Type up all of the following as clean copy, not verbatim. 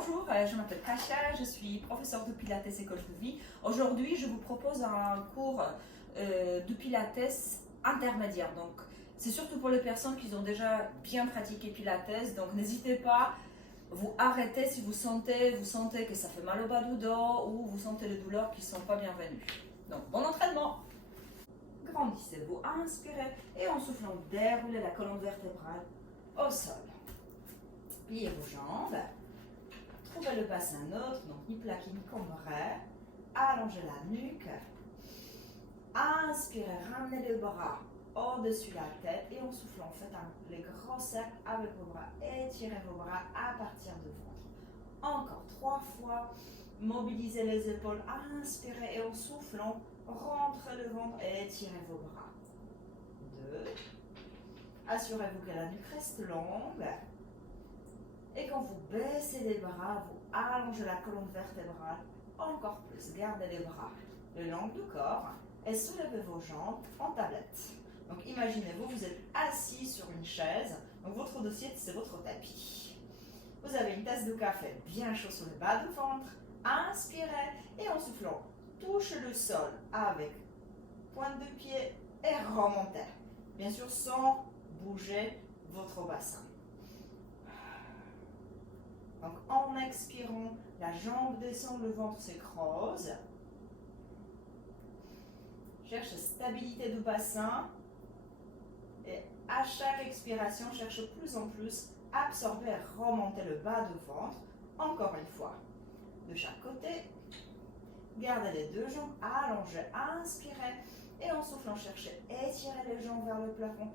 Bonjour, je m'appelle Kasia, je suis professeure de Pilates et coach de vie. Aujourd'hui, je vous propose un cours de Pilates intermédiaire. Donc, c'est surtout pour les personnes qui ont déjà bien pratiqué Pilates. Donc, n'hésitez pas, vous arrêtez si vous sentez que ça fait mal au bas du dos ou vous sentez des douleurs qui ne sont pas bienvenues. Donc, bon entraînement. Grandissez-vous, inspirez et en soufflant, déroulez la colonne vertébrale au sol. Pliez vos jambes. Trouvez le bassin neutre, donc ni plaqué ni cambré. Allongez la nuque. Inspirez, ramenez les bras au-dessus de la tête et en soufflant, faites les grands cercles avec vos bras. Étirez vos bras à partir du ventre. Encore 3 fois. Mobilisez les épaules. Inspirez et en soufflant, rentrez le ventre et étirez vos bras. 2. Assurez-vous que la nuque reste longue. Et quand vous baissez les bras, vous allongez la colonne vertébrale encore plus. Gardez les bras le long du corps et soulevez vos jambes en tablette. Donc imaginez-vous, vous êtes assis sur une chaise. Donc votre dossier, c'est votre tapis. Vous avez une tasse de café bien chaud sur le bas du ventre. Inspirez et en soufflant, touchez le sol avec pointe de pied et remontez. Bien sûr, sans bouger votre bassin. Donc en expirant, la jambe descend, le ventre s'écrase. Cherche stabilité du bassin. Et à chaque expiration, cherche plus en plus à absorber et remonter le bas du ventre. Encore une fois. De chaque côté. Gardez les deux jambes allongées. Inspirez. Et en soufflant, cherchez étirer les jambes vers le plafond.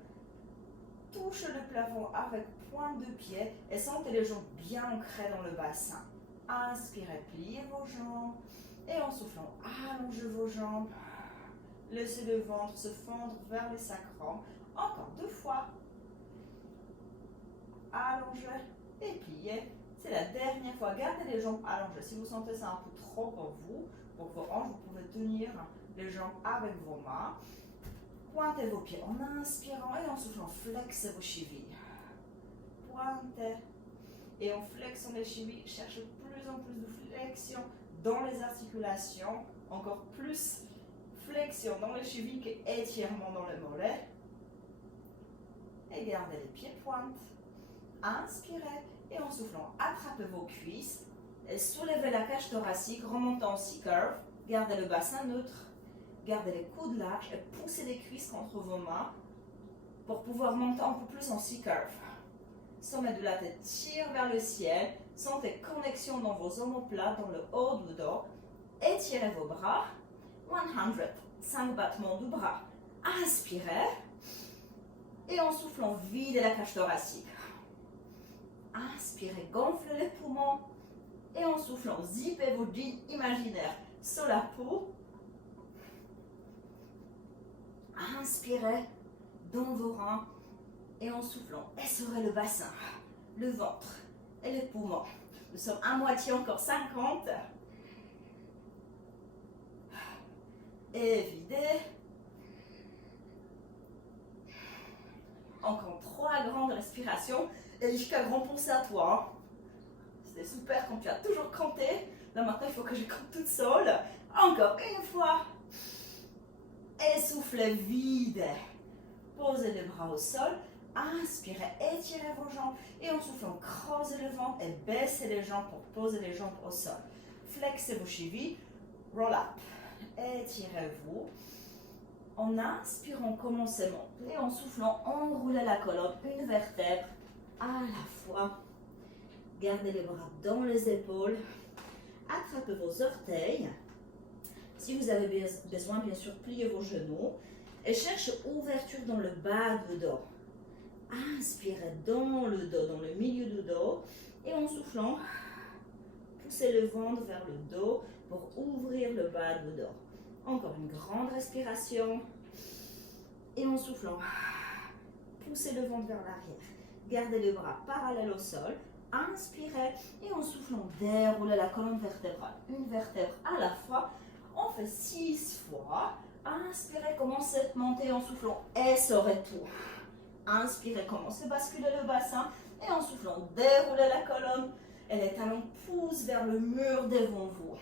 Touchez le plafond avec pointe de pied et sentez les jambes bien ancrées dans le bassin. Inspirez, pliez vos jambes et en soufflant, allongez vos jambes. Laissez le ventre se fendre vers les sacrums. Encore 2 fois. Allongez et pliez. C'est la dernière fois. Gardez les jambes allongées. Si vous sentez ça un peu trop pour vous, pour vos hanches, vous pouvez tenir les jambes avec vos mains. Pointez vos pieds en inspirant et en soufflant, flexez vos chevilles. Pointez. Et en flexant les chevilles, cherchez plus en plus de flexion dans les articulations. Encore plus flexion dans les chevilles qu'étirement dans les mollets. Et gardez les pieds pointes. Inspirez et en soufflant, attrapez vos cuisses. Et soulevez la cage thoracique, remontez en C-curve. Gardez le bassin neutre. Gardez les coudes larges et poussez les cuisses contre vos mains pour pouvoir monter un peu plus en C-curve. Sommet de la tête tire vers le ciel. Sentez connexion dans vos omoplates, dans le haut du dos. Étirez vos bras. 100. 5 battements du bras. Inspirez. Et en soufflant, videz la cage thoracique. Inspirez, gonflez les poumons. Et en soufflant, zippez vos jeans imaginaires sur la peau. Inspirez dans vos reins et en soufflant, essorez le bassin, le ventre et les poumons. Nous sommes à moitié, encore 50. Et videz. Encore 3 grandes respirations. Et Ishka, grand pensée à toi. C'était super quand tu as toujours compté. Là maintenant, il faut que je compte toute seule. Encore une fois. Essoufflez, vide. Posez les bras au sol. Inspirez, étirez vos jambes. Et en soufflant, creusez le ventre et baissez les jambes pour poser les jambes au sol. Flexez vos chevilles. Roll up. Étirez-vous. En inspirant, commencez à monter. Et en soufflant, enroulez la colonne, une vertèbre à la fois. Gardez les bras dans les épaules. Attrapez vos orteils. Si vous avez besoin, bien sûr, pliez vos genoux et cherchez ouverture dans le bas du dos. Inspirez dans le dos, dans le milieu du dos et en soufflant, poussez le ventre vers le dos pour ouvrir le bas du dos. Encore une grande respiration et en soufflant, poussez le ventre vers l'arrière. Gardez les bras parallèles au sol. Inspirez et en soufflant, déroulez la colonne vertébrale. Une vertèbre à la fois. On fait 6 fois. Inspirez, commencez à monter en soufflant. Essorez tout. Inspirez, commencez à basculer le bassin. Et en soufflant, déroulez la colonne. Et les talons poussent vers le mur devant vous.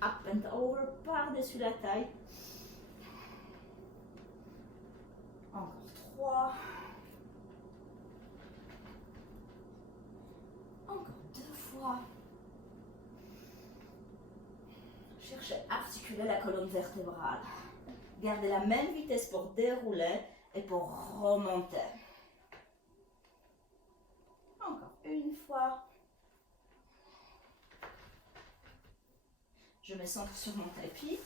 Up and over, par-dessus la taille. Encore 3. Encore 2 fois. Cherchez à articuler la colonne vertébrale. Gardez la même vitesse pour dérouler et pour remonter. Encore une fois. Je me centre sur mon tapis.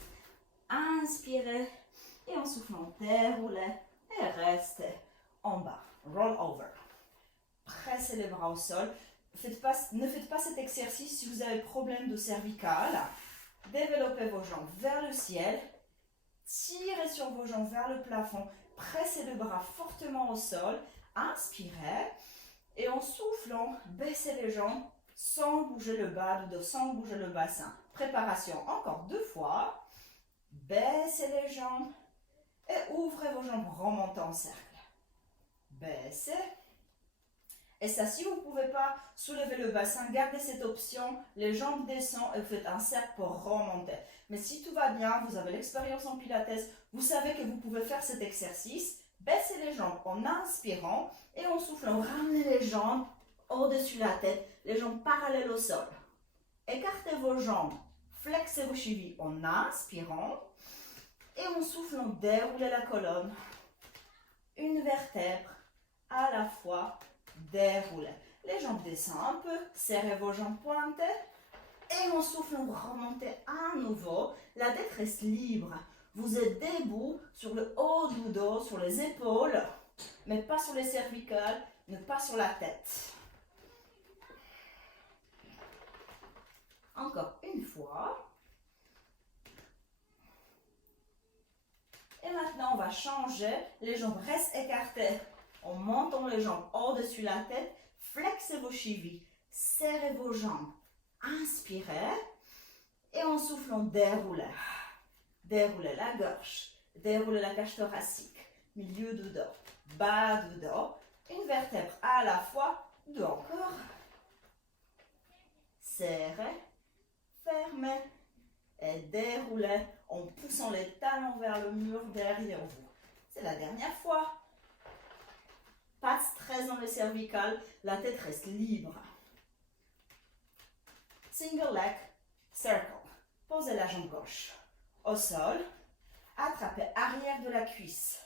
Inspirez et en soufflant, déroulez et restez en bas. Roll over. Pressez les bras au sol. Ne faites pas cet exercice si vous avez problème de cervical. Développez vos jambes vers le ciel. Tirez sur vos jambes vers le plafond. Pressez le bras fortement au sol. Inspirez. Et en soufflant, baissez les jambes sans bouger le bas du dos, sans bouger le bassin. Préparation, encore 2 fois. Baissez les jambes et ouvrez vos jambes, remontez en cercle. Baissez. Et ça, si vous ne pouvez pas soulever le bassin, gardez cette option. Les jambes descendent et vous faites un cercle pour remonter. Mais si tout va bien, vous avez l'expérience en pilates, vous savez que vous pouvez faire cet exercice. Baissez les jambes en inspirant et en soufflant. Ramenez les jambes au-dessus de la tête, les jambes parallèles au sol. Écartez vos jambes, flexez vos chevilles en inspirant et en soufflant, déroulez la colonne. Une vertèbre à la fois, déroulez. Les jambes descendent un peu, serrez vos jambes pointées et en soufflant, vous remontez à nouveau. La tête reste libre. Vous êtes debout sur le haut du dos, sur les épaules, mais pas sur les cervicales, mais pas sur la tête. Encore une fois. Et maintenant, on va changer. Les jambes restent écartées. En montant les jambes au-dessus de la tête, flexez vos chevilles, serrez vos jambes. Inspirez. Et en soufflant, déroulez. Déroulez la gorge. Déroulez la cage thoracique. Milieu du dos. Bas du dos. Une vertèbre à la fois. 2 encore. Serrez. Fermez et déroulez en poussant les talons vers le mur derrière vous. C'est la dernière fois. Pas de stress dans les cervicales, la tête reste libre. Single leg, circle. Posez la jambe gauche au sol. Attrapez arrière de la cuisse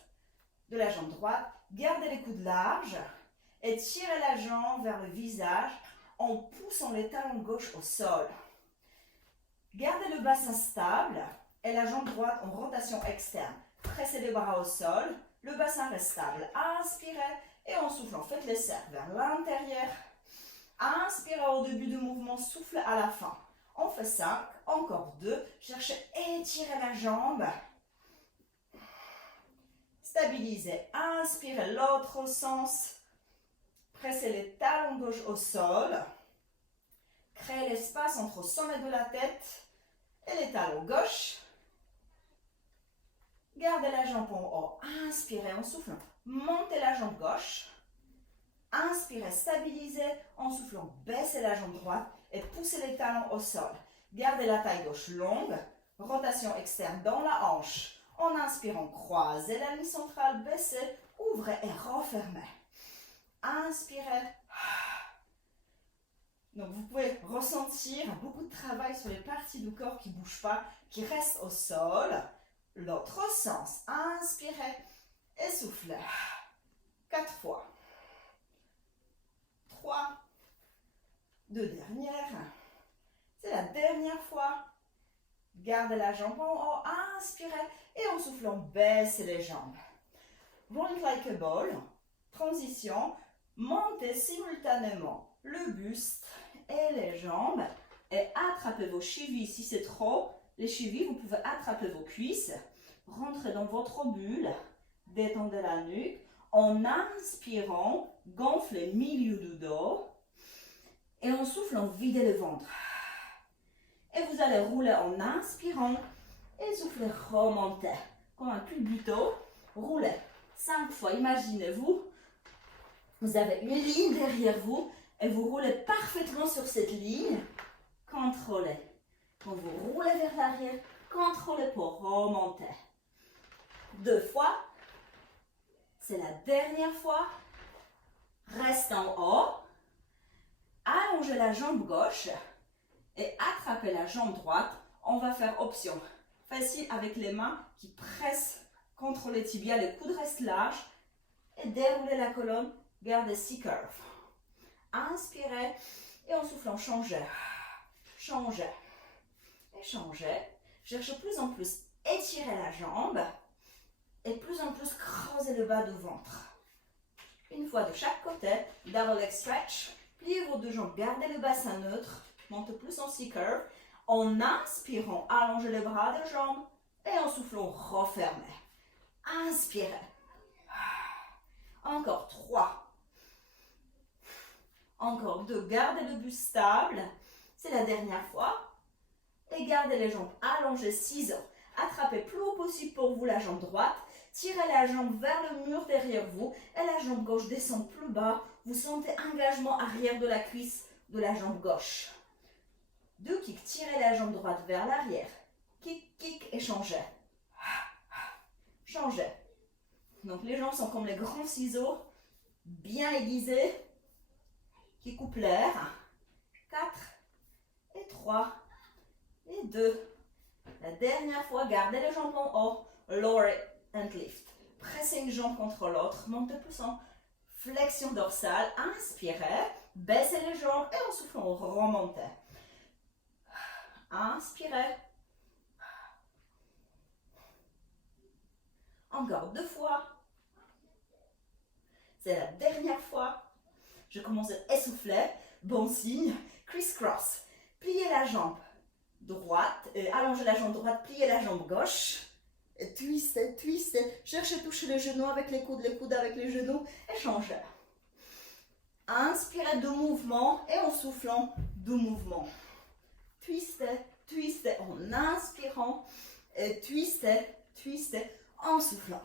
de la jambe droite. Gardez les coudes larges et tirez la jambe vers le visage en poussant les talons gauche au sol. Gardez le bassin stable et la jambe droite en rotation externe. Pressez les bras au sol, le bassin reste stable. Inspirez et en soufflant, faites les cercles vers l'intérieur. Inspirez au début du mouvement, soufflez à la fin. On fait 5, encore 2. Cherchez à étirer la jambe. Stabilisez, inspirez l'autre sens. Pressez les talons gauche au sol. Créez l'espace entre le sommet de la tête et les talons gauche. Gardez la jambe en haut. Inspirez en soufflant. Montez la jambe gauche. Inspirez, stabilisez. En soufflant, baissez la jambe droite et poussez les talons au sol. Gardez la taille gauche longue. Rotation externe dans la hanche. En inspirant, croisez la ligne centrale, baissez, ouvrez et refermez. Inspirez. Donc vous pouvez ressentir beaucoup de travail sur les parties du corps qui ne bougent pas, qui restent au sol. L'autre sens. Inspirez et soufflez. 4 fois. 3. 2 dernières. C'est la dernière fois. Gardez la jambe en haut. Inspirez et en soufflant, baissez les jambes. Rolling like a ball. Transition. Montez simultanément le buste et les jambes et attrapez vos chevilles. Si c'est trop, les chevilles, vous pouvez attraper vos cuisses. Rentrez dans votre bulle. Détendez la nuque. En inspirant, gonflez le milieu du dos. Et en soufflant, videz le ventre. Et vous allez rouler en inspirant. Et soufflez, remontez. Comme un culbuto. Roulez 5 fois. Imaginez-vous. Vous avez une ligne derrière vous Et vous roulez parfaitement sur cette ligne. Contrôlez. Quand vous roulez vers l'arrière, contrôlez pour remonter. 2 fois. C'est la dernière fois. Reste en haut. Allongez la jambe gauche et attrapez la jambe droite. On va faire option facile avec les mains qui pressent contre les tibias. Les coudes restent larges. Et déroulez la colonne. Gardez C-curve. Inspirez et en soufflant, changez. Changez. Et changez. Cherchez plus en plus étirer la jambe. Et plus en plus creuser le bas du ventre. Une fois de chaque côté. Double leg stretch. Pliez vos 2 jambes. Gardez le bassin neutre. Montez plus en C-curve. En inspirant, allongez les bras des jambes. Et en soufflant, refermez. Inspirez. Encore 3. Encore 2. Gardez le buste stable. C'est la dernière fois. Et gardez les jambes allongées 6 ans. Attrapez plus haut possible pour vous la jambe droite. Tirez la jambe vers le mur derrière vous. Et la jambe gauche descend plus bas. Vous sentez engagement arrière de la cuisse de la jambe gauche. 2 kicks. Tirez la jambe droite vers l'arrière. Kick, kick et changez. Changez. Donc les jambes sont comme les grands ciseaux. Bien aiguisés. Qui coupent l'air. 4 et 3 et 2. La dernière fois, gardez les jambes en haut. Lower and lift. Pressez une jambe contre l'autre. Montez plus en flexion dorsale. Inspirez. Baissez les jambes et en soufflant, remontez. Inspirez. Encore 2 fois. C'est la dernière fois. Je commence à essouffler. Bon signe. Criss-cross. Pliez la jambe droite. Allongez la jambe droite. Pliez la jambe gauche. Twistez, twistez. Cherchez à toucher les genoux avec les coudes avec les genoux. Et changez. Inspirez 2 mouvements. Et en soufflant, 2 mouvements. Twistez, twistez en inspirant. Et twistez, twistez en soufflant.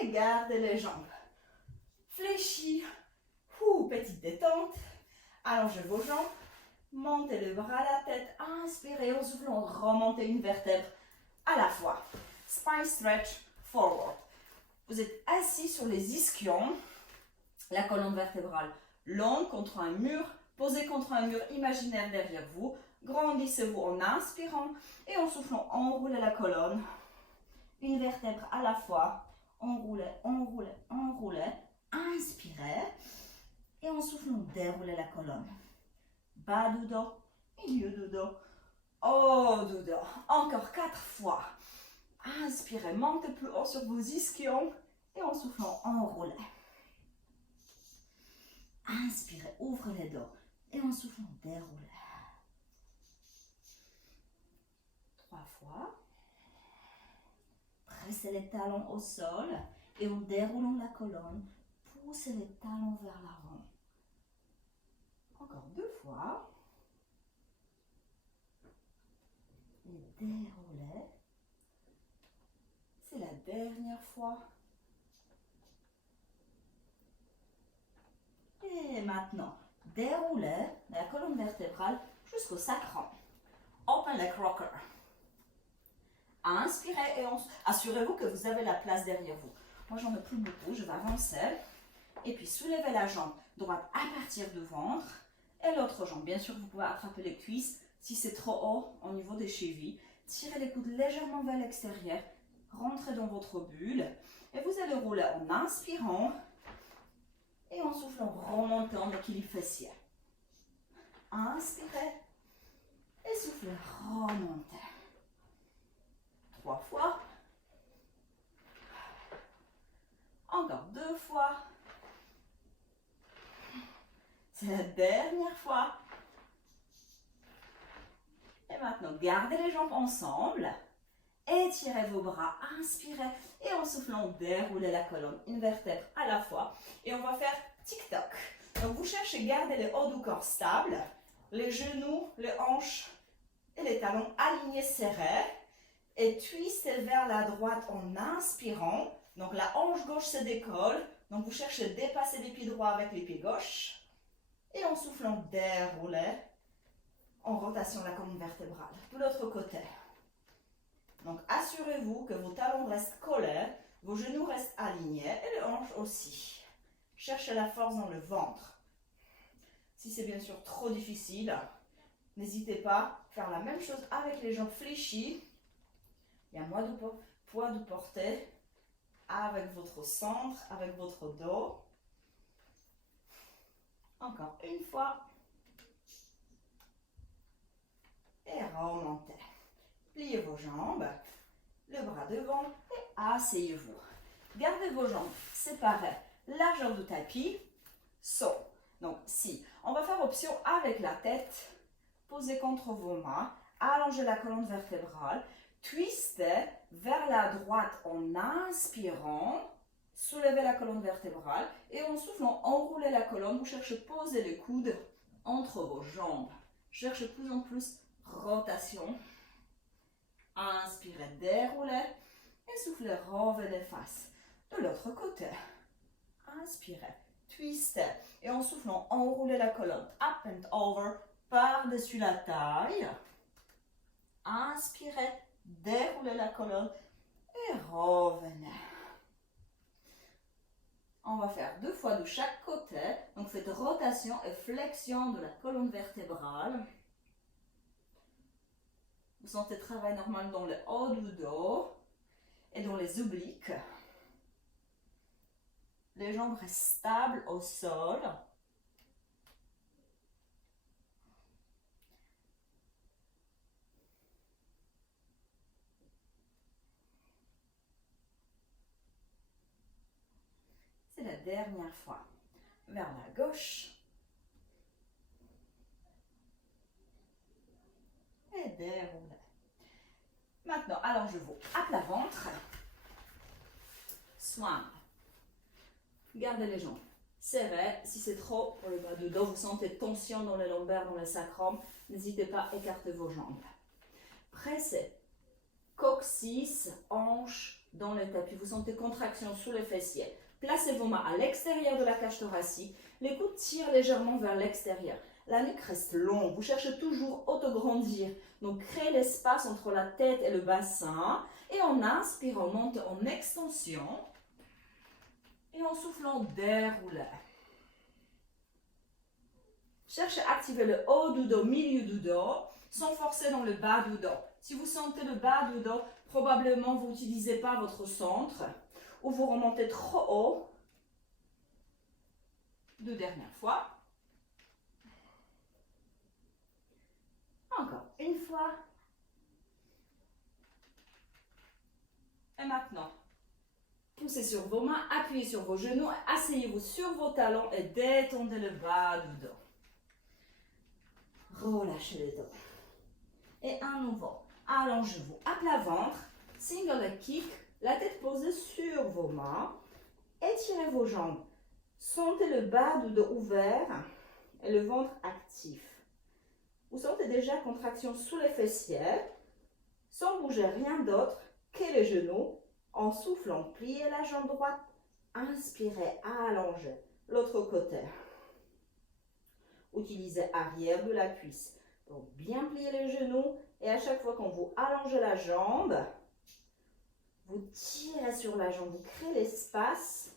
Et gardez les jambes fléchies. Petite détente. Allongez vos jambes. Montez le bras à la tête. Inspirez en soufflant. Remontez une vertèbre à la fois. Spine stretch forward. Vous êtes assis sur les ischions. La colonne vertébrale longue contre un mur. Posée contre un mur imaginaire derrière vous. Grandissez-vous en inspirant. Et en soufflant, enroulez la colonne. Une vertèbre à la fois. Enroulez, enroulez, enroulez. Inspirez. Et en soufflant, déroulez la colonne. Bas du dos, milieu du dos, haut du dos. Encore 4 fois. Inspirez, montez plus haut sur vos ischions. Et en soufflant, enroulez. Inspirez, ouvrez les dos. Et en soufflant, déroulez. 3 fois. Pressez les talons au sol. Et en déroulant la colonne, poussez les talons vers l'avant. Encore 2 fois. Et déroulez. C'est la dernière fois. Et maintenant, déroulez la colonne vertébrale jusqu'au sacrum. Open leg rocker. Inspirez et assurez-vous que vous avez la place derrière vous. Moi, j'en ai plus beaucoup. Je vais avancer. Et puis, soulevez la jambe droite à partir du ventre. Et l'autre jambe. Bien sûr, vous pouvez attraper les cuisses. Si c'est trop haut au niveau des chevilles, tirez les coudes légèrement vers l'extérieur. Rentrez dans votre bulle. Et vous allez rouler en inspirant. Et en soufflant, remontez en équilibre fessier. Inspirez. Et soufflez, remontez. 3 fois. Encore 2 fois. C'est la dernière fois. Et maintenant, gardez les jambes ensemble. Étirez vos bras, inspirez. Et en soufflant, déroulez la colonne, une vertèbre à la fois. Et on va faire tic-toc. Donc vous cherchez à garder le haut du corps stable. Les genoux, les hanches et les talons alignés serrés. Et twistez vers la droite en inspirant. Donc la hanche gauche se décolle. Donc vous cherchez à dépasser les pieds droits avec les pieds gauches. Et en soufflant, déroulez en rotation la colonne vertébrale. De l'autre côté. Donc assurez-vous que vos talons restent collés, vos genoux restent alignés et les hanches aussi. Cherchez la force dans le ventre. Si c'est bien sûr trop difficile, n'hésitez pas à faire la même chose avec les jambes fléchies. Il y a moins de poids de portée avec votre centre, avec votre dos. Encore une fois. Et remontez. Pliez vos jambes, le bras devant et asseyez-vous. Gardez vos jambes séparées, largeur du tapis, saut. Donc si, on va faire option avec la tête, posez contre vos mains, allongez la colonne vertébrale, twistez vers la droite en inspirant, soulevez la colonne vertébrale et en soufflant, enroulez la colonne, vous cherchez à poser les coudes entre vos jambes. Cherchez de plus en plus rotation. Inspirez, déroulez et soufflez, revenez face. De l'autre côté, inspirez, twistez et en soufflant, enroulez la colonne, up and over, par-dessus la taille. Inspirez, déroulez la colonne et revenez. On va faire 2 fois de chaque côté. Donc faites rotation et flexion de la colonne vertébrale. Vous sentez le travail normal dans le haut du dos et dans les obliques. Les jambes restent stables au sol. C'est la dernière fois. Vers la gauche. Et déroulez. Maintenant, allongez-vous à plat ventre. Swan. Gardez les jambes serrées. Si c'est trop pour le bas du dos, vous sentez tension dans les lombaires, dans le sacrum, n'hésitez pas à écarter vos jambes. Pressez. Coccyx, hanche dans le tapis. Vous sentez contraction sous les fessiers. Placez vos mains à l'extérieur de la cage thoracique. Les coudes tirent légèrement vers l'extérieur. La nuque reste longue. Vous cherchez toujours à autograndir. Donc, créez l'espace entre la tête et le bassin. Et en inspirant, montez en extension. Et en soufflant, déroulez. Cherchez à activer le haut du dos, milieu du dos, sans forcer dans le bas du dos. Si vous sentez le bas du dos, probablement vous n'utilisez pas votre centre ou vous remontez trop haut. 2 dernières fois. Encore une fois. Et maintenant, poussez sur vos mains, appuyez sur vos genoux, asseyez-vous sur vos talons et détendez le bas du dos. Relâchez le dos. Et à nouveau, allongez-vous à plat ventre, single leg kick, la tête posée sur vos mains, étirez vos jambes, sentez le bas du dos ouvert et le ventre actif. Vous sentez déjà contraction sous les fessiers, sans bouger rien d'autre que les genoux, en soufflant, pliez la jambe droite, inspirez, allongez, l'autre côté. Utilisez arrière de la cuisse. Donc, bien plier les genoux et à chaque fois qu'on vous allongez la jambe, vous tirez sur la jambe, vous créez l'espace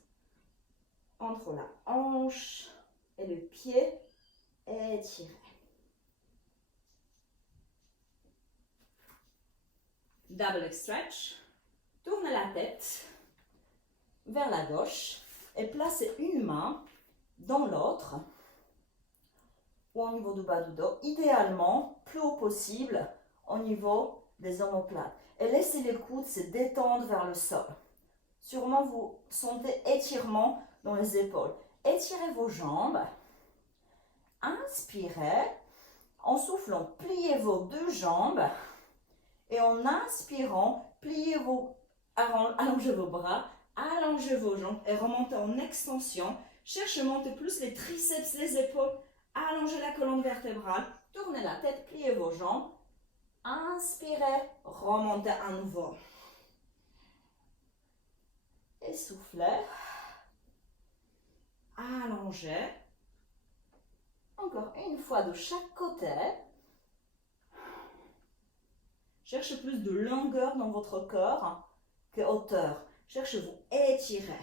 entre la hanche et le pied, étirez. Double leg stretch. Tournez la tête vers la gauche et placez une main dans l'autre ou au niveau du bas du dos, idéalement plus haut possible au niveau des omoplates. Et laissez les coudes se détendre vers le sol. Sûrement vous sentez étirement dans les épaules. Étirez vos jambes. Inspirez. En soufflant, pliez vos 2 jambes. Et en inspirant, allongez vos bras, allongez vos jambes et remontez en extension. Cherchez à monter plus les triceps, les épaules. Allongez la colonne vertébrale, tournez la tête, pliez vos jambes. Inspirez, remontez à nouveau. Et Et soufflez. Allongez. Encore une fois de chaque côté. Cherchez plus de longueur dans votre corps que hauteur. Cherchez vous étirer.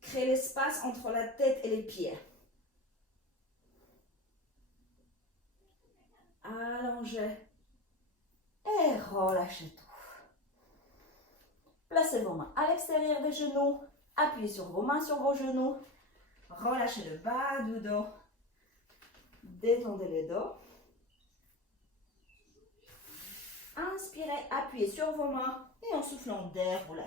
Créez l'espace entre la tête et les pieds. Allongez. Et relâchez tout. Placez vos mains à l'extérieur des genoux. Appuyez sur vos mains sur vos genoux. Relâchez le bas du dos. Détendez le dos. Inspirez, appuyez sur vos mains et en soufflant déroulez.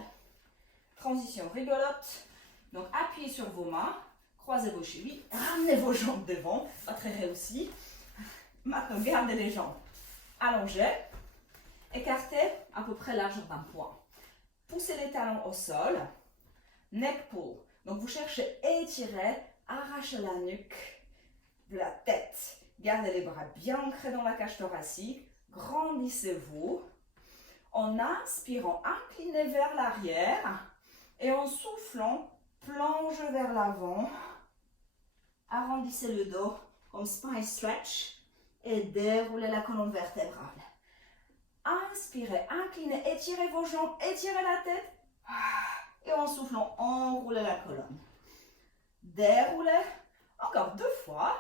Transition rigolote. Donc appuyez sur vos mains, croisez vos chevilles, ramenez vos jambes devant, pas très réussi. Maintenant gardez les jambes allongées, écartez à peu près largeur d'un point. Poussez les talons au sol, neck pull. Donc vous cherchez à étirer, arrachez la nuque de la tête. Gardez les bras bien ancrés dans la cage thoracique. Grandissez-vous. En inspirant, inclinez vers l'arrière. Et en soufflant, plongez vers l'avant. Arrondissez le dos comme spine stretch. Et déroulez la colonne vertébrale. Inspirez, inclinez, étirez vos jambes, étirez la tête. Et en soufflant, enroulez la colonne. Déroulez. Encore 2 fois.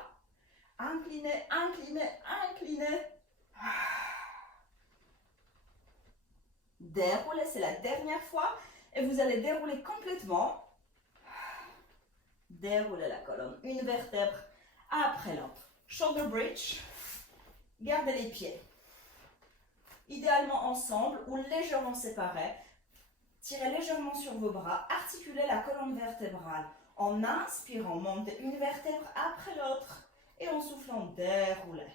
Inclinez, inclinez, inclinez. Déroulez, c'est la dernière fois. Et vous allez dérouler complètement. Déroulez la colonne. Une vertèbre après l'autre. Shoulder bridge. Gardez les pieds. Idéalement ensemble ou légèrement séparés. Tirez légèrement sur vos bras. Articulez la colonne vertébrale. En inspirant, montez une vertèbre après l'autre. Et en soufflant, déroulez.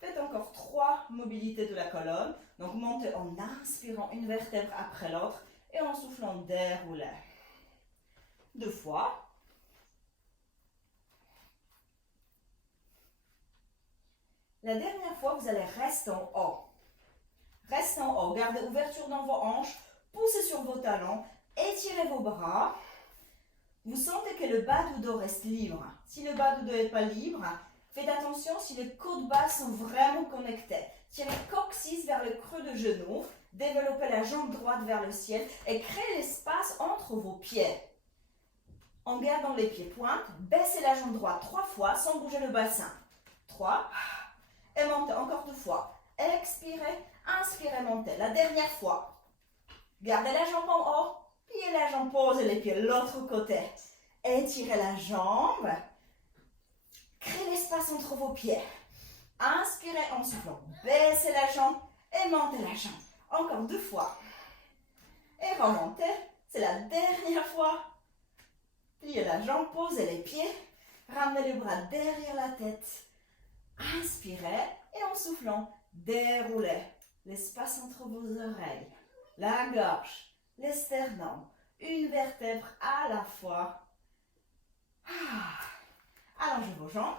Faites encore 3 mobilités de la colonne. Donc montez en inspirant une vertèbre après l'autre. Et en soufflant, déroulez. 2 fois. La dernière fois, vous allez rester en haut. Restez en haut. Gardez ouverture dans vos hanches. Poussez sur vos talons. Étirez vos bras. Vous sentez que le bas du dos reste libre. Si le bas du dos n'est pas libre, faites attention si les côtes basses sont vraiment connectées. Tirez coccyx vers le creux de genou. Développez la jambe droite vers le ciel et créez l'espace entre vos pieds. En gardant les pieds pointes, baissez la jambe droite 3 fois sans bouger le bassin. 3. Et montez encore 2 fois. Expirez, inspirez, montez. La dernière fois. Gardez la jambe en haut. Pliez la jambe, posez les pieds de l'autre côté. Étirez la jambe. Créez l'espace entre vos pieds. Inspirez en soufflant. Baissez la jambe et montez la jambe. Encore 2 fois. Et remontez. C'est la dernière fois. Pliez la jambe, posez les pieds. Ramenez les bras derrière la tête. Inspirez et en soufflant, déroulez l'espace entre vos oreilles, la gorge, les sternums, une vertèbre à la fois. Allongez vos jambes,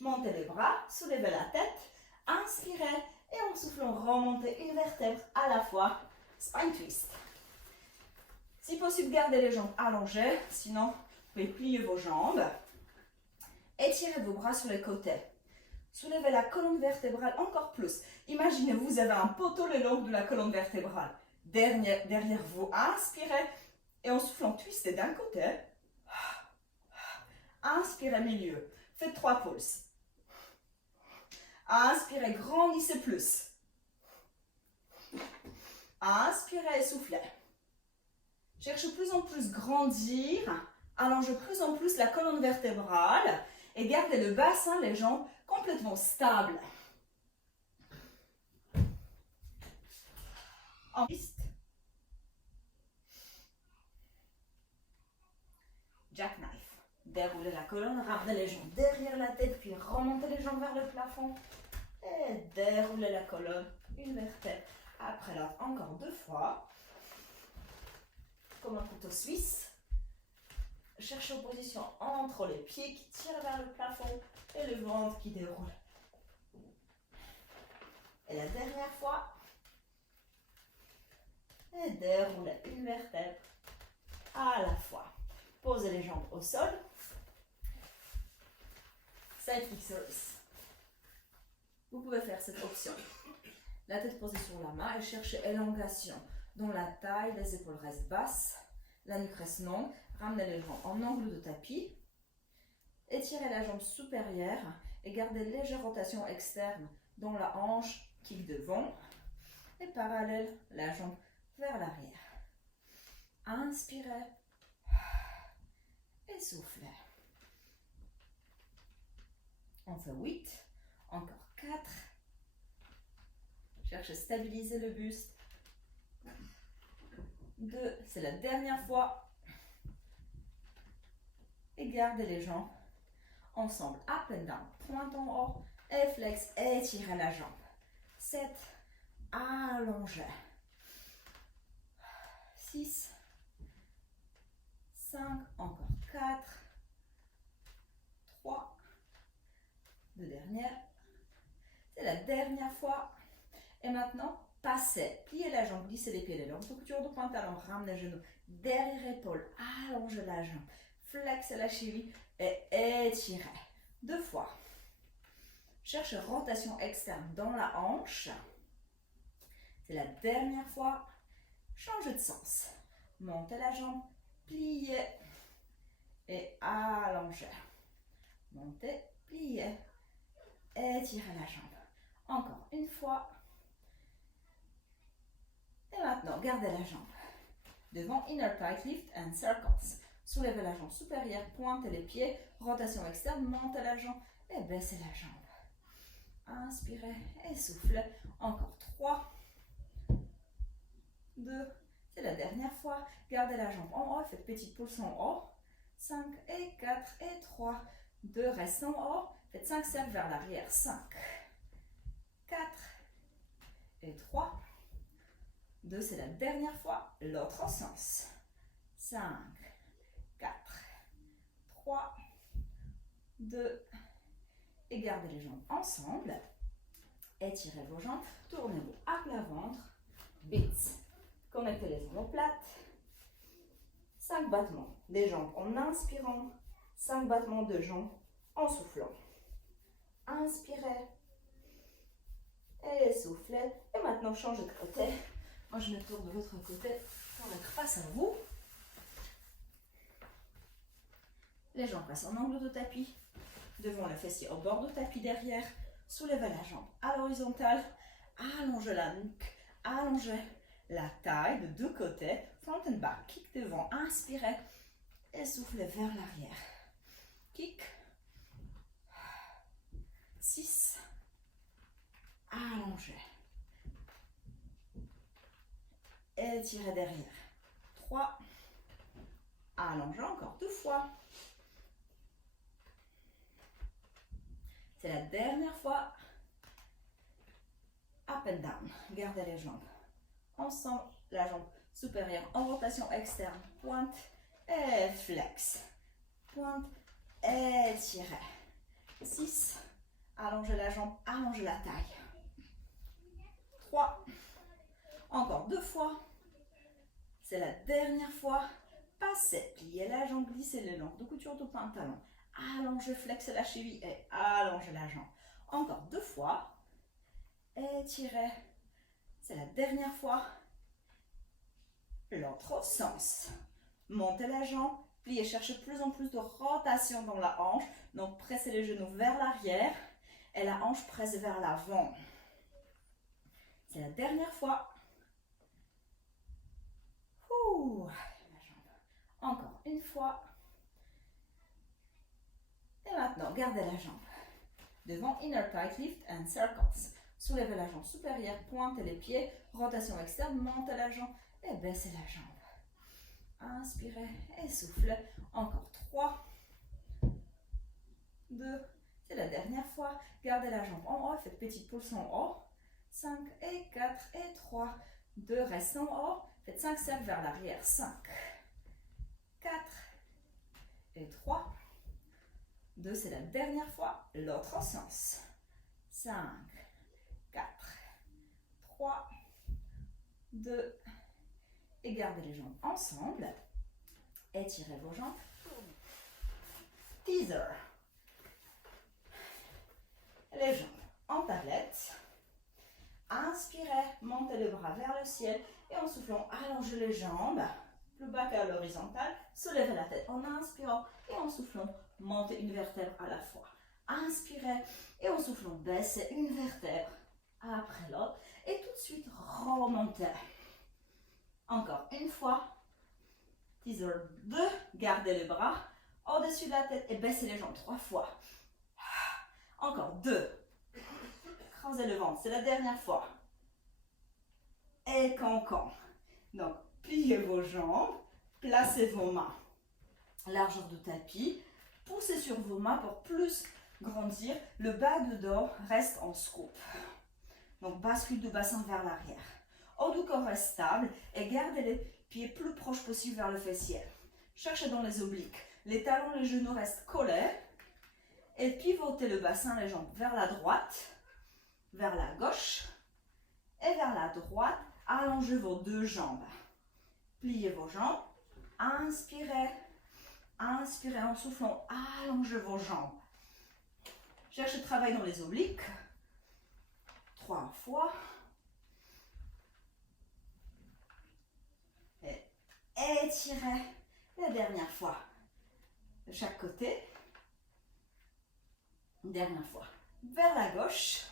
montez les bras, soulevez la tête, inspirez et en soufflant, remontez une vertèbre à la fois, spine twist. Si possible, gardez les jambes allongées, sinon vous pouvez plier vos jambes. Étirez vos bras sur les côtés. Soulevez la colonne vertébrale encore plus. Imaginez, vous avez un poteau le long de la colonne vertébrale. Derrière vous, inspirez et en soufflant, twistez d'un côté. Inspirez milieu. Faites 3 pulses. Inspirez, grandissez plus. Inspirez et soufflez. Cherchez de plus en plus grandir. Allongez de plus en plus la colonne vertébrale. Et gardez le bassin, les jambes complètement stables. En twist. Jackknife. Déroulez la colonne, ramenez les jambes derrière la tête, puis remontez les jambes vers le plafond. Et déroulez la colonne, une vertèbre après l'autre. Encore 2 fois. Comme un couteau suisse. Cherchez une position entre les pieds qui tirent vers le plafond et le ventre qui déroule. Et la dernière fois. et déroulez une vertèbre à la fois. Posez les jambes au sol. Side fixers. Vous pouvez faire cette option. La tête posée sur la main et cherchez élongation dans la taille, les épaules restent basses, la nuque reste longue. Ramenez les jambes en angle de tapis. Étirez la jambe supérieure et gardez légère rotation externe dans la hanche, kick devant et parallèle la jambe vers l'arrière. Inspirez et soufflez. On fait 8, encore 4. Cherchez à stabiliser le buste. 2, c'est la dernière fois. Et gardez les jambes ensemble. Up and down, pointe en haut et flex, étirez la jambe. 7, allongez. 6, 5, encore 4, 3, 2 dernières. C'est la dernière fois. Et maintenant, passez, pliez la jambe, glissez les pieds les longs, couture de pantalon, ramenez les genoux derrière épaule, allongez la jambe, flexez la cheville et étirez. 2 fois. Cherchez rotation externe dans la hanche. C'est la dernière fois. Changez de sens. Montez la jambe, pliez et allongez. Montez, pliez, étirez la jambe. Encore une fois. Et maintenant, gardez la jambe. Devant, inner tight lift and circles. Soulevez la jambe supérieure, pointez les pieds, rotation externe, montez la jambe et baissez la jambe. Inspirez et soufflez. Encore 3, 2, c'est la dernière fois. Gardez la jambe en haut, faites petite pulse en haut. 5 et 4 et 3, 2, reste en haut. Faites 5 cercles vers l'arrière. 5, 4 et 3. 2, c'est la dernière fois. L'autre sens. 5, 4, 3, 2. Et gardez les jambes ensemble. Étirez vos jambes. Tournez-vous à plat ventre. Bits. Connectez les omoplates. 5 battements des jambes en inspirant. 5 battements de jambes en soufflant. Inspirez. Et soufflez. Et maintenant, changez de côté. Moi, je me tourne de l'autre côté pour être face à vous. Les jambes restent en angle de tapis. Devant le fessier au bord du tapis derrière. Soulevez la jambe à l'horizontale. Allongez la nuque. Allongez la taille de deux côtés. Front and back. Kick devant. Inspirez. Et soufflez vers l'arrière. Kick. 6. Allongez. Étirez derrière. 3. Allongez encore 2 fois. C'est la dernière fois. Up and down. Gardez les jambes ensemble. La jambe supérieure en rotation externe. Pointe et flex. Pointe et tirez. 6. Allongez la jambe. Allongez la taille. 3. Encore 2 fois. C'est la dernière fois. Passez. Pliez la jambe. Glissez le long de couture du pantalon. Allongez, flexez la cheville et allongez la jambe. Encore 2 fois. Étirez. C'est la dernière fois. L'autre sens. Montez la jambe. Pliez. Cherchez plus en plus de rotation dans la hanche. Donc, pressez les genoux vers l'arrière. Et la hanche presse vers l'avant. C'est la dernière fois. Ouh, la jambe. Encore une fois. Et maintenant, gardez la jambe. Devant, inner tight lift and circles. Soulevez la jambe supérieure, pointez les pieds, rotation externe, montez la jambe et baissez la jambe. Inspirez et soufflez. Encore 3, 2, c'est la dernière fois. Gardez la jambe en haut, faites petite pulse en haut. 5 et 4 et 3, 2, reste en haut. Faites 5 cercles vers l'arrière. 5, 4 et 3. 2, c'est la dernière fois. L'autre sens. 5, 4, 3, 2. et gardez les jambes ensemble. Étirez vos jambes. Teaser. Les jambes en tablette. Inspirez, montez le bras vers le ciel et en soufflant, allongez les jambes plus bas qu'à l'horizontale. Soulevez la tête en inspirant et en soufflant, montez une vertèbre à la fois. Inspirez et en soufflant, baissez une vertèbre après l'autre et tout de suite remontez. Encore une fois. Teaser 2, gardez les bras au-dessus de la tête et baissez les jambes 3 fois. Encore 2. Creusez le ventre, c'est la dernière fois. Et cancan. Donc, pliez vos jambes, placez vos mains largeur du tapis, poussez sur vos mains pour plus grandir. Le bas de dos reste en scoop. Donc, bascule du bassin vers l'arrière. Haut du corps reste stable et gardez les pieds plus proches possible vers le fessier. Cherchez dans les obliques. Les talons, les genoux restent collés. Et pivotez le bassin, les jambes vers la droite, vers la gauche et vers la droite. Allongez vos deux jambes. Pliez vos jambes. Inspirez. Inspirez en soufflant. Allongez vos jambes. Cherchez le travail dans les obliques. 3 fois. Et étirez la dernière fois. De chaque côté. Une dernière fois. Vers la gauche.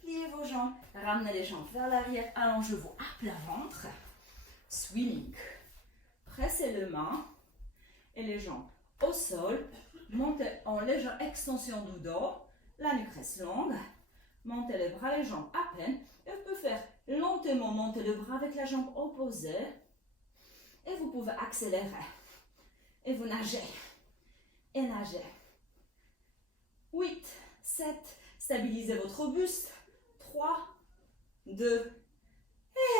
Pliez vos jambes. Ramenez les jambes vers l'arrière. Allongez-vous à plat ventre. Swimming. Pressez les mains et les jambes au sol. Montez en légère extension du dos. La nuque reste longue. Montez les bras, les jambes à peine. Et vous pouvez faire lentement monter le bras avec la jambe opposée. Et vous pouvez accélérer. Et vous nagez. Et nagez. 8, 7. Stabilisez votre buste. 3, 2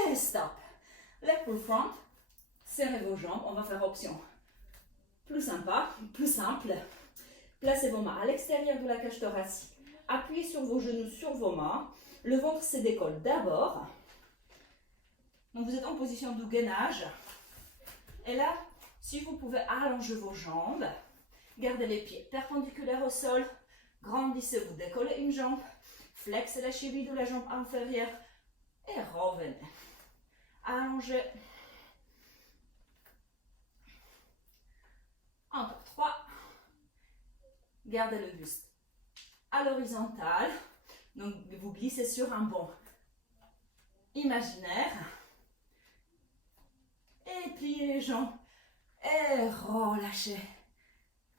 et stop. Leg pull front. Serrez vos jambes. On va faire option plus sympa, plus simple. Placez vos mains à l'extérieur de la cage thoracique. Appuyez sur vos genoux, sur vos mains. Le ventre se décolle d'abord. Donc vous êtes en position de gainage. Et là, si vous pouvez allonger vos jambes, gardez les pieds perpendiculaires au sol. Grandissez, vous décollez une jambe. Flexez la cheville de la jambe inférieure. Et revenez. Allongez. Encore 3. Gardez le buste à l'horizontale. Donc vous glissez sur un banc imaginaire. Et pliez les jambes. Et relâchez.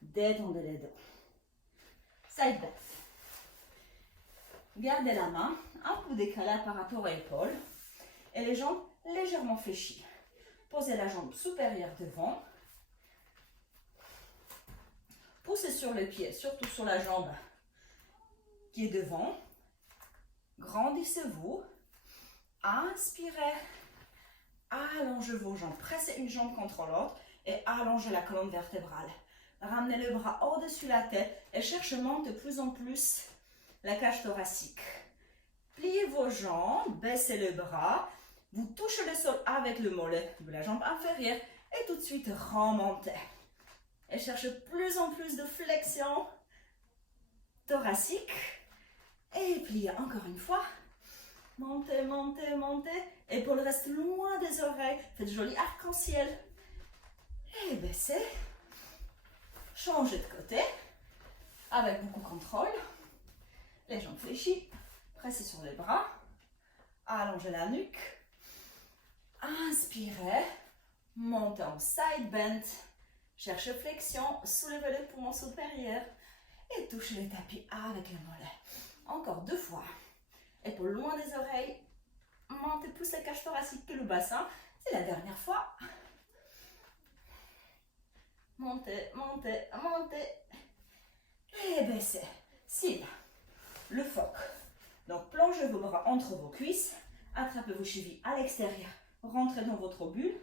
Détendez les dos. Side bend. Gardez la main un peu décalée par rapport à l'épaule. Et les jambes légèrement fléchies. Posez la jambe supérieure devant. Poussez sur le pied, surtout sur la jambe qui est devant. Grandissez-vous. Inspirez. Allongez vos jambes. Pressez une jambe contre l'autre et allongez la colonne vertébrale. Ramenez le bras au-dessus de la tête et cherchez à monter de plus en plus la cage thoracique. Pliez vos jambes, baissez le bras. Vous touchez le sol avec le mollet de la jambe inférieure et tout de suite remontez. Et cherchez plus en plus de flexion thoracique. Et pliez encore une fois. Montez, montez, montez. Épaule reste loin des oreilles. Faites joli arc-en-ciel. Et baissez. Changez de côté. Avec beaucoup de contrôle. Les jambes fléchies. Pressez sur les bras. Allongez la nuque. Inspirez. Montez en side bend. Cherchez flexion. Soulevez les poumons supérieurs. Et touchez les tapis avec le mollet. Encore 2 fois. Épaules loin des oreilles. Montez plus la cage thoracique que le bassin. C'est la dernière fois. Montez, montez, montez. Et baissez. Cible. Le phoque. Donc plongez vos bras entre vos cuisses. Attrapez vos chevilles à l'extérieur. Rentrez dans votre bulle.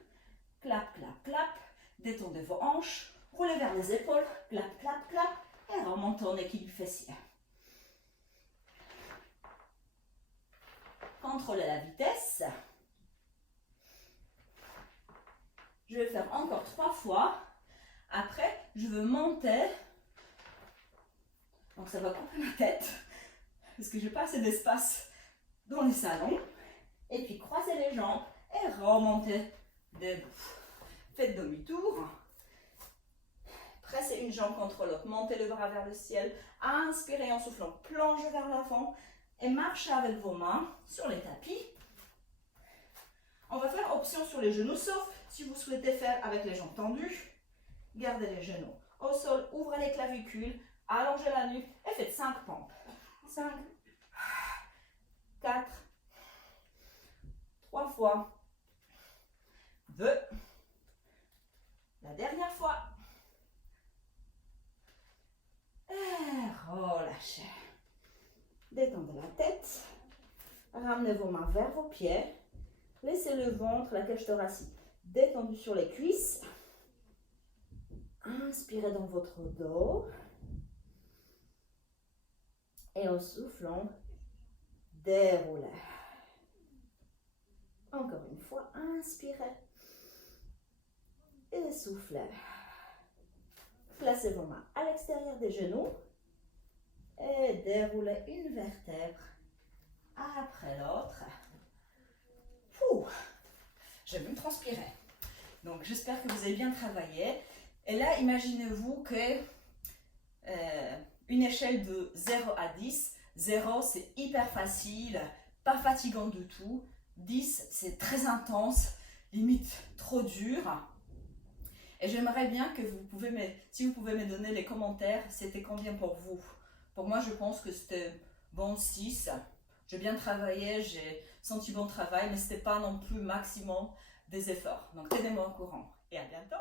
Clap, clap, clap. Détendez vos hanches. Roulez vers les épaules. Clap, clap, clap. Et remontez en équilibre fessier. Contrôlez la vitesse. Je vais faire encore 3 fois. Après, je veux monter. Donc ça va couper ma tête. Parce que je n'ai pas assez d'espace dans le salon. Et puis croiser les jambes et remonter debout. Faites demi-tour. Pressez une jambe contre l'autre. Montez le bras vers le ciel. Inspirez en soufflant. Plongez vers l'avant. Et marchez avec vos mains sur les tapis. On va faire option sur les genoux, sauf si vous souhaitez faire avec les jambes tendues. Gardez les genoux au sol. Ouvrez les clavicules. Allongez la nuque. Et faites 5 pompes. 5, 4, 3 fois. 2. La dernière fois. Et relâchez. Détendez la tête. Ramenez vos mains vers vos pieds. Laissez le ventre, la cage thoracique détendue sur les cuisses. Inspirez dans votre dos. Et en soufflant, déroulez. Encore une fois, inspirez. Et soufflez. Placez vos mains à l'extérieur des genoux. Et déroulez une vertèbre après l'autre. Je vais me transpirer. Donc j'espère que vous avez bien travaillé. Et là, imaginez-vous que une échelle de 0 à 10. 0, c'est hyper facile, pas fatigant du tout. 10, c'est très intense, limite trop dur. Et j'aimerais bien que si vous pouvez me donner les commentaires, c'était combien pour vous? Pour moi, je pense que c'était bon 6. J'ai bien travaillé, j'ai senti bon travail, mais ce n'était pas non plus maximum des efforts. Donc, tenez-moi au courant et à bientôt.